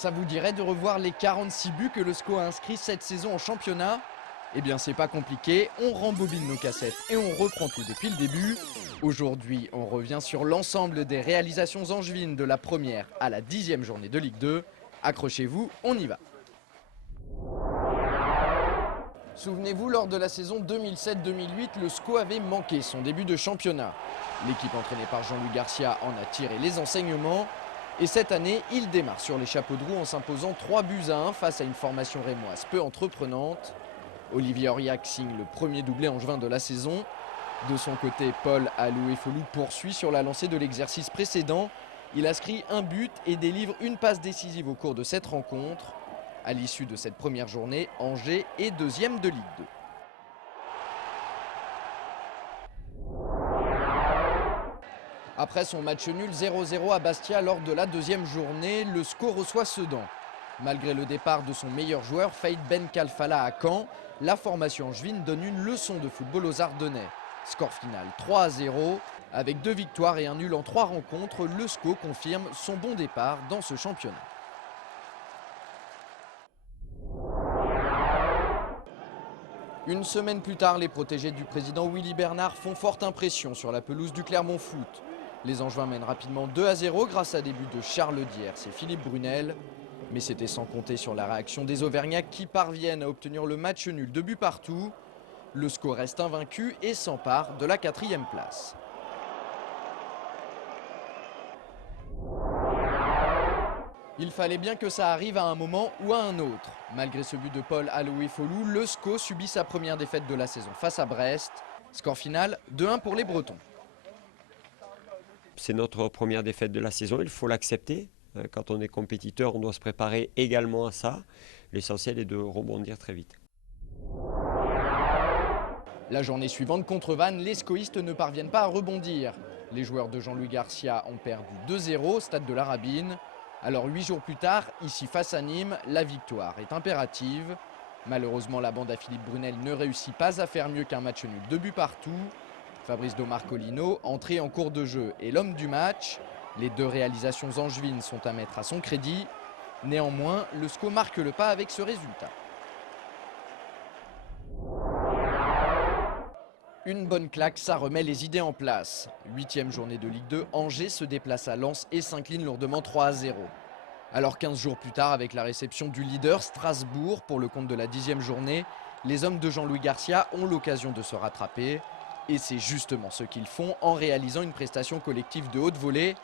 Ça vous dirait de revoir les 46 buts que le SCO a inscrits cette saison en championnat? Eh bien c'est pas compliqué, on rembobine nos cassettes et on reprend tout depuis le début. Aujourd'hui on revient sur l'ensemble des réalisations angevines de la première à la 10e journée de Ligue 2. Accrochez-vous, on y va. Souvenez-vous, lors de la saison 2007-2008, le SCO avait manqué son début de championnat. L'équipe entraînée par Jean-Louis Garcia en a tiré les enseignements. Et cette année, il démarre sur les chapeaux de roue en s'imposant 3-1 face à une formation rémoise peu entreprenante. Olivier Auriac signe le premier doublé angevin de la saison. De son côté, Paul Alouefolou poursuit sur la lancée de l'exercice précédent. Il inscrit un but et délivre une passe décisive au cours de cette rencontre. À l'issue de cette première journée, Angers est deuxième de Ligue 2. Après son match nul 0-0 à Bastia lors de la deuxième journée, le SCO reçoit Sedan. Malgré le départ de son meilleur joueur, Faïd Ben Kalfala à Caen, la formation angevine donne une leçon de football aux Ardennais. Score final 3-0. Avec 2 victoires et un nul en 3 rencontres, le SCO confirme son bon départ dans ce championnat. Une semaine plus tard, les protégés du président Willy Bernard font forte impression sur la pelouse du Clermont Foot. Les Angevins mènent rapidement 2-0 grâce à des buts de Charles Diers et Philippe Brunel. Mais c'était sans compter sur la réaction des Auvergnats qui parviennent à obtenir le match nul 2 buts partout. Le SCO reste invaincu et s'empare de la 4e place. Il fallait bien que ça arrive à un moment ou à un autre. Malgré ce but de Paul Alouefolou, le SCO subit sa première défaite de la saison face à Brest. Score final 2-1 pour les Bretons. C'est notre première défaite de la saison, il faut l'accepter. Quand on est compétiteur, on doit se préparer également à ça. L'essentiel est de rebondir très vite. La journée suivante contre Vannes, les SCOistes ne parviennent pas à rebondir. Les joueurs de Jean-Louis Garcia ont perdu 2-0 au stade de la Rabine. Alors 8 jours plus tard, ici face à Nîmes, la victoire est impérative. Malheureusement, la bande à Philippe Brunel ne réussit pas à faire mieux qu'un match nul 2 buts partout. Fabrice Domarcolino, entré en cours de jeu, est l'homme du match. Les 2 réalisations angevines sont à mettre à son crédit. Néanmoins, le SCO marque le pas avec ce résultat. Une bonne claque, ça remet les idées en place. 8e journée de Ligue 2, Angers se déplace à Lens et s'incline lourdement 3-0. Alors 15 jours plus tard, avec la réception du leader Strasbourg pour le compte de la 10e journée, les hommes de Jean-Louis Garcia ont l'occasion de se rattraper. Et c'est justement ce qu'ils font en réalisant une prestation collective de haute volée.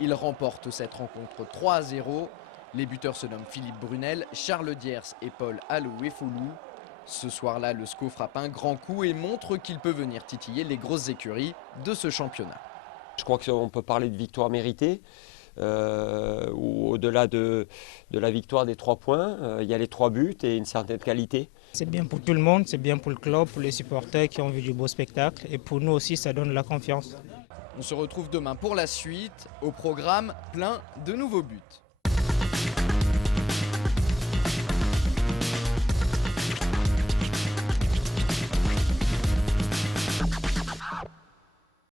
Ils remportent cette rencontre 3-0. Les buteurs se nomment Philippe Brunel, Charles Diers et Paul Alouefolou. Ce soir-là, le SCO frappe un grand coup et montre qu'il peut venir titiller les grosses écuries de ce championnat. Je crois qu'on peut parler de victoire méritée. Ou au-delà de la victoire des 3 points, il y a les 3 buts et une certaine qualité. C'est bien pour tout le monde, c'est bien pour le club, pour les supporters qui ont vu du beau spectacle et pour nous aussi ça donne la confiance. On se retrouve demain pour la suite, au programme plein de nouveaux buts.